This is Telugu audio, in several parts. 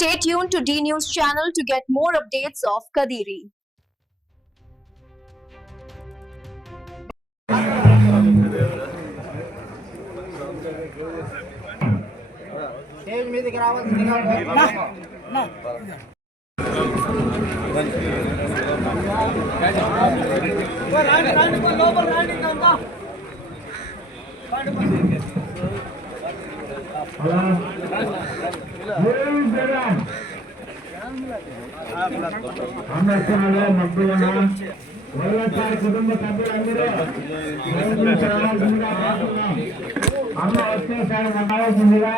Stay tuned to D News channel to get more updates of Kadiri. Stage మీదకి రావాల్సిందిగా అంబేద్కర్లో మధ్యలో వైఎస్ఆర్ కుటుంబ సభ్యులందరూ రావాల్సిందిగా అమ్మ వచ్చేసారి రావాల్సిందిగా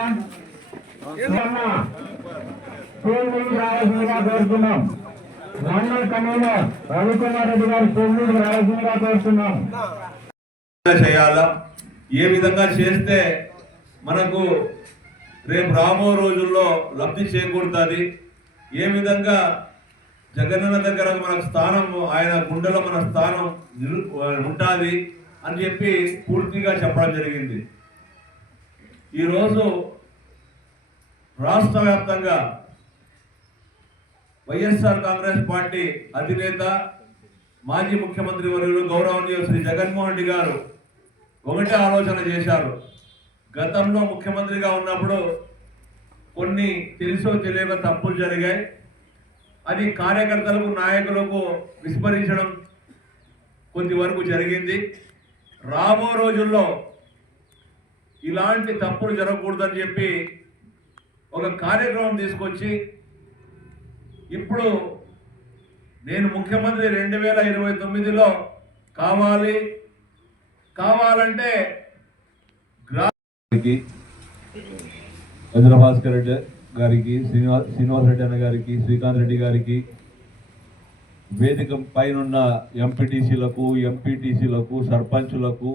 స్కూల్ నుంచి రావాల్సిందిగా కోరుతున్నాం. మండల కన్వీనర్ రవికుమార్ రెడ్డి గారు స్కూల్ నుంచి రావాల్సిందిగా కోరుతున్నాం. చేయాలా, ఏ విధంగా చేస్తే మనకు రేపు రాబో రోజుల్లో లబ్ధి చేకూరుతుంది, ఏ విధంగా జగనన్న దగ్గర మనకు స్థానం, ఆయన గుండెలో మన స్థానం ఉంటుంది అని చెప్పి పూర్తిగా చెప్పడం జరిగింది. ఈరోజు రాష్ట్ర వ్యాప్తంగా వైఎస్ఆర్ కాంగ్రెస్ పార్టీ అధినేత మాజీ ముఖ్యమంత్రి వర్యులు గౌరవనీయులు శ్రీ జగన్మోహన్ రెడ్డి గారు ఒకటే ఆలోచన చేశారు. గతంలో ముఖ్యమంత్రిగా ఉన్నప్పుడు కొన్ని తెలుసో తెలియక తప్పులు జరిగాయి, అది కార్యకర్తలకు నాయకులకు విస్మరించడం కొద్ది వరకు జరిగింది. రాబో రోజుల్లో ఇలాంటి తప్పులు జరగకూడదని చెప్పి ఒక కార్యక్రమం తీసుకొచ్చి ఇప్పుడు నేను ముఖ్యమంత్రి 2029లో కావాలంటే చంద్రభాస్కర్ రెడ్డి గారికి, శ్రీనివాస్ రెడ్డి అన్న గారికి, శ్రీకాంత్ రెడ్డి గారికి, వేదిక పైనున్న ఎంపీటీసీలకు, ఎంపీటీసీలకు, సర్పంచులకు,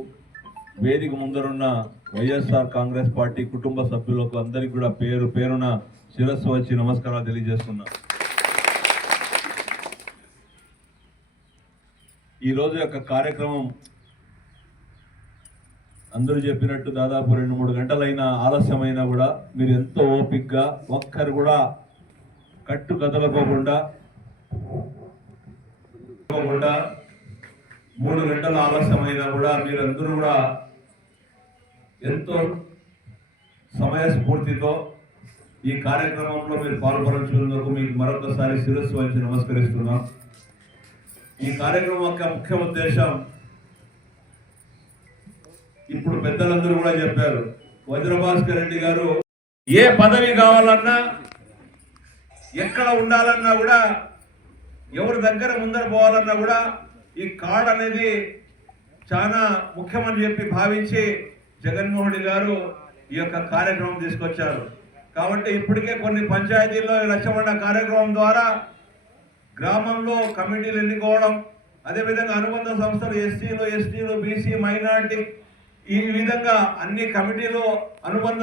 వేదిక ముందరున్న వైఎస్ఆర్ కాంగ్రెస్ పార్టీ కుటుంబ సభ్యులకు అందరికీ కూడా పేరు పేరున శిరస్సు వచ్చి నమస్కారాలు తెలియజేస్తున్నా. ఈరోజు యొక్క కార్యక్రమం అందరూ చెప్పినట్టు దాదాపు 2-3 గంటలైనా ఆలస్యమైనా కూడా మీరు ఎంతో ఓపికగా ఒక్కరు కూడా కట్టు కదలకోకుండా 3 గంటల ఆలస్యమైనా కూడా మీరందరూ కూడా ఎంతో సమయస్ఫూర్తితో ఈ కార్యక్రమంలో మీరు పాల్గొనందుకు మీకు మరొకసారి శిరస్సు వంచి నమస్కరిస్తున్నాం. ఈ కార్యక్రమం యొక్క ముఖ్య ఉద్దేశం ఇప్పుడు పెద్దలందరూ కూడా చెప్పారు. వజ్రభాస్కర్ రెడ్డి గారు ఏ పదవి కావాలన్నా, ఎక్కడ ఉండాలన్నా కూడా, ఎవరి దగ్గర ముందర పోవాలన్నా కూడా ఈ కార్డ్ అనేది చాలా ముఖ్యమని చెప్పి భావించి జగన్మోహన్ రెడ్డి గారు ఈ యొక్క కార్యక్రమం తీసుకొచ్చారు. కాబట్టి ఇప్పటికే కొన్ని పంచాయతీల్లో రచ్చబండ కార్యక్రమం ద్వారా గ్రామంలో కమిటీలు ఎన్నుకోవడం, అదేవిధంగా అనుబంధ సంస్థలు ఎస్టీలు, బీసీ, మైనారిటీ, ఈ విధంగా అన్ని కమిటీలు, అనుబంధ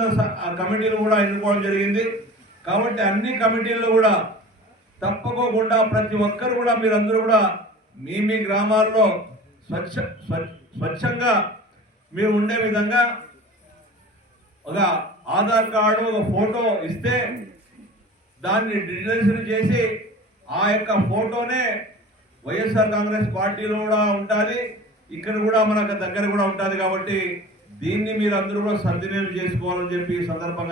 కమిటీలు కూడా ఎన్నుకోవడం జరిగింది. కాబట్టి అన్ని కమిటీల్లో కూడా తప్పకోకుండా ప్రతి ఒక్కరు కూడా మీరందరూ కూడా మీ గ్రామాల్లో స్వచ్ఛంగా మీరు ఉండే విధంగా ఒక ఆధార్ కార్డు, ఒక ఫోటో ఇస్తే దాన్ని డిజిటలైజేషన్ చేసి ఆ యొక్క ఫోటోనే వైఎస్ఆర్ కాంగ్రెస్ పార్టీలో కూడా ఉండాలి, ఇక్కడ కూడా మనకు దగ్గర కూడా ఉంటుంది. కాబట్టి దీన్ని మీరు అందరూ కూడా సద్వినియోగం చేసుకోవాలని చెప్పి సందర్భంగా